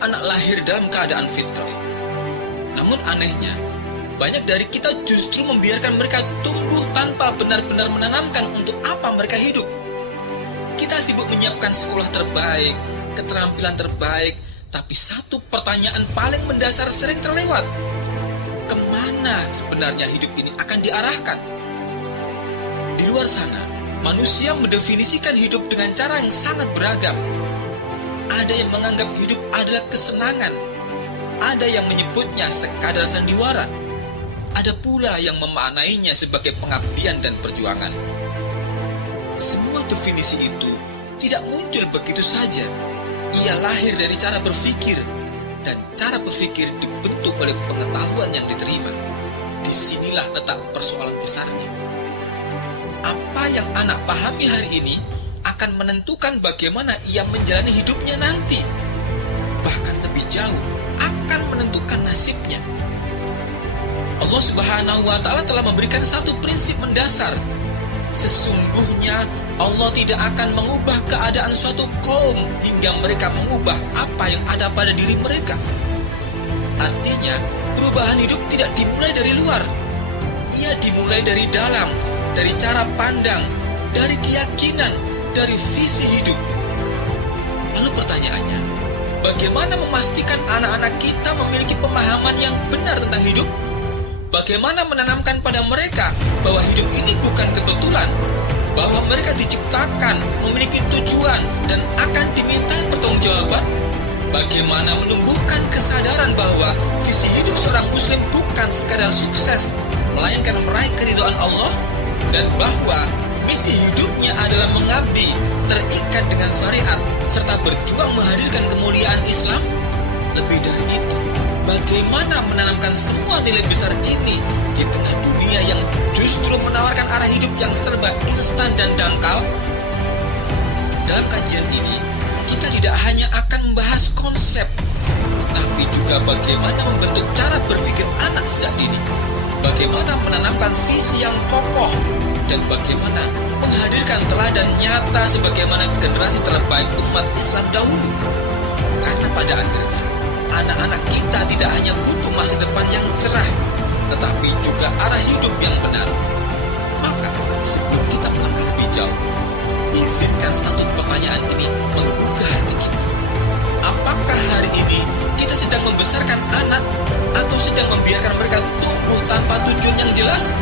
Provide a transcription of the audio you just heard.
anak lahir dalam keadaan fitrah. Namun anehnya, banyak dari kita justru membiarkan mereka tumbuh tanpa benar-benar menanamkan untuk apa mereka hidup. Kita sibuk menyiapkan sekolah terbaik, keterampilan terbaik, tapi satu pertanyaan paling mendasar sering terlewat. Kemana sebenarnya hidup ini akan diarahkan? Di luar sana, manusia mendefinisikan hidup dengan cara yang sangat beragam. Ada yang menganggap hidup adalah kesenangan. Ada yang menyebutnya sekadar sandiwara. Ada pula yang memaknainya sebagai pengabdian dan perjuangan. Semua definisi itu tidak muncul begitu saja. Ia lahir dari cara berpikir, dan cara berpikir dibentuk oleh pengetahuan yang diterima. Disinilah letak persoalan besarnya. Apa yang anak pahami hari ini akan menentukan bagaimana ia menjalani hidupnya nanti. Bahkan lebih jauh, akan menentukan nasibnya. Allah Subhanahu wa Ta'ala telah memberikan satu prinsip mendasar. Sesungguhnya Allah tidak akan mengubah keadaan suatu kaum hingga mereka mengubah apa yang ada pada diri mereka. Artinya, perubahan hidup tidak dimulai dari luar. Ia dimulai dari dalam, dari cara pandang, dari keyakinan, dari visi hidup. Lalu pertanyaannya, bagaimana memastikan anak-anak kita memiliki pemahaman yang benar tentang hidup? Bagaimana menanamkan pada mereka bahwa hidup ini bukan kebetulan, bahwa mereka diciptakan, memiliki tujuan, dan akan dimintai pertanggungjawaban? Bagaimana menumbuhkan kesadaran bahwa visi hidup seorang muslim bukan sekadar sukses, melainkan meraih keridhaan Allah, dan bahwa misi hidupnya adalah mengabdi, terikat dengan syariat, serta berjuang menghadirkan kemuliaan Islam? Lebih dari itu, bagaimana menanamkan semua nilai besar ini di tengah dunia yang justru menawarkan arah hidup yang serba instan dan dangkal? Dalam kajian ini, kita tidak hanya akan membahas konsep, tapi juga bagaimana membentuk cara berpikir anak sejak dini, bagaimana menanamkan visi yang kokoh, dan bagaimana menghadirkan teladan nyata sebagaimana generasi terbaik umat Islam dahulu. Karena pada akhirnya, anak-anak kita tidak hanya butuh masa depan yang cerah, tetapi juga arah hidup yang benar. Maka, sebelum kita melangkah lebih jauh, izinkan satu pertanyaan ini menggugah hati kita. Apakah hari ini kita sedang membesarkan anak atau sedang membiarkan mereka tumbuh tanpa tujuan yang jelas?